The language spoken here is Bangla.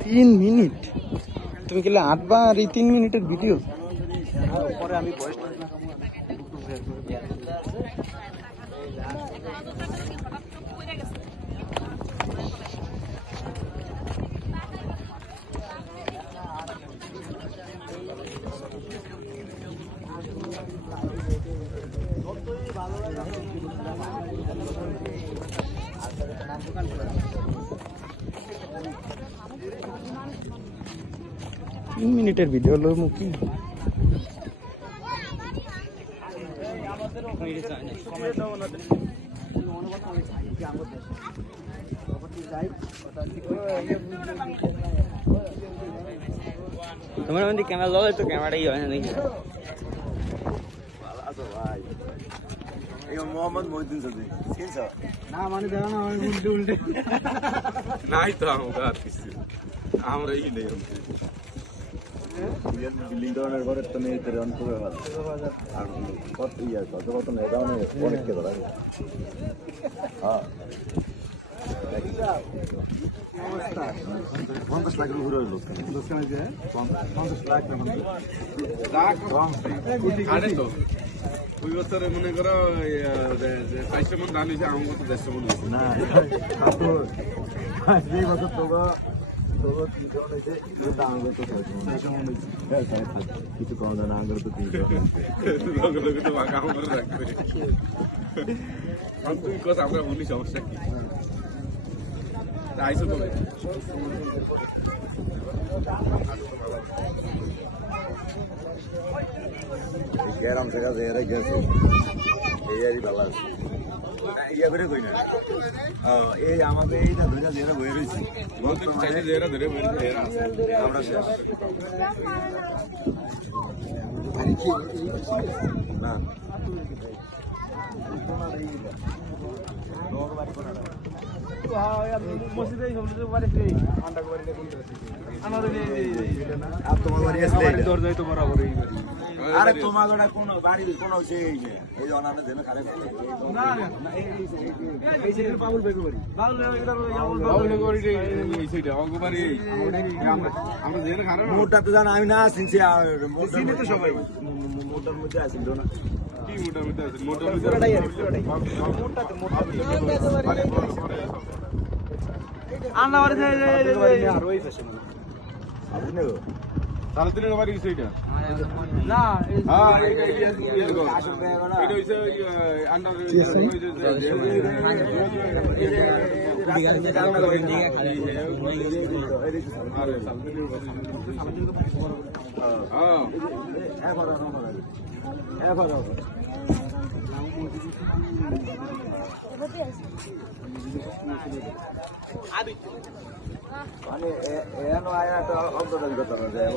3 মিনিট তুমি গেলে 8 বার এই 3 মিনিটের ভিডিও পরে আমি ভয়েস তিন মিনিটের ভিডিও হলো মুখী তোমার মধ্যে ক্যামেরা লগে তো ক্যামেরাই হয় না নাকি মোহাম্মদ মহিউদ্দিন চৌধুরী চিনছ না মানে দেখো না আমি উল্টে উল্টে নাই তো আমার কিছু আমরা এই নেই বিল্ডিং ধরনের ঘরের তো নেই তেরে অন্তর আর কত ইয়ে কত কত নেই দাও নেই অনেক কে ধরা হ্যাঁ 50 লাখ ঘুরে হইল 50 লাখ আরে তো ওই বছরে মনে করো 500 মন ধান হয়েছে আমার মতো 150 মন হয়েছে না এই বছর তোগো তিনশো হয়েছে দাম তো কিছু কম না আঙ্গুর তো 300 লগে লগে তো বাঁকা করে রাখবে আর তুই কথা আমরা বলি সমস্যা কি আইসো তো গ্যারাম থেকে জেরে গেছে এই আরই ভালো আছে ইয়া করে কই না এই আমাদের এইটা ধরে জেরে বয়ে রইছি বলতে চাইলে জেরা ধরে বলে জেরা আছে আমরা শেষ না মসজিদে সবচেয়ে বাড়ি আন্ডা করে আমাদের আর তোমার বাড়ি আসলে দরজায় তো বরাবর এই বাড়ি আরে তোমার ওটা কোন বাড়ি কোন হচ্ছে এই যে এই অনানে দেনে খারে না না এই যে বাবুল বেগু বাড়ি বাবুল গড়ি এই সাইডে অগবাড়ি আমরা জেরা খারাপ মোটা তো জানা আমি না চিনছি চিনি তো সবাই মোটার মধ্যে আছিল না কি মোটামুটি আছে মোটামুটি পুরোটাই আর পুরোটাই মোটা তো মোটা আন্না বাড়ি থেকে আর ওই পাশে আপনি না তাহলে দিনের বাড়ি সেইটা না হ্যাঁ এটা হইছে আন্ডার মানে এনো আয়া তো অন্তত কথা না যায়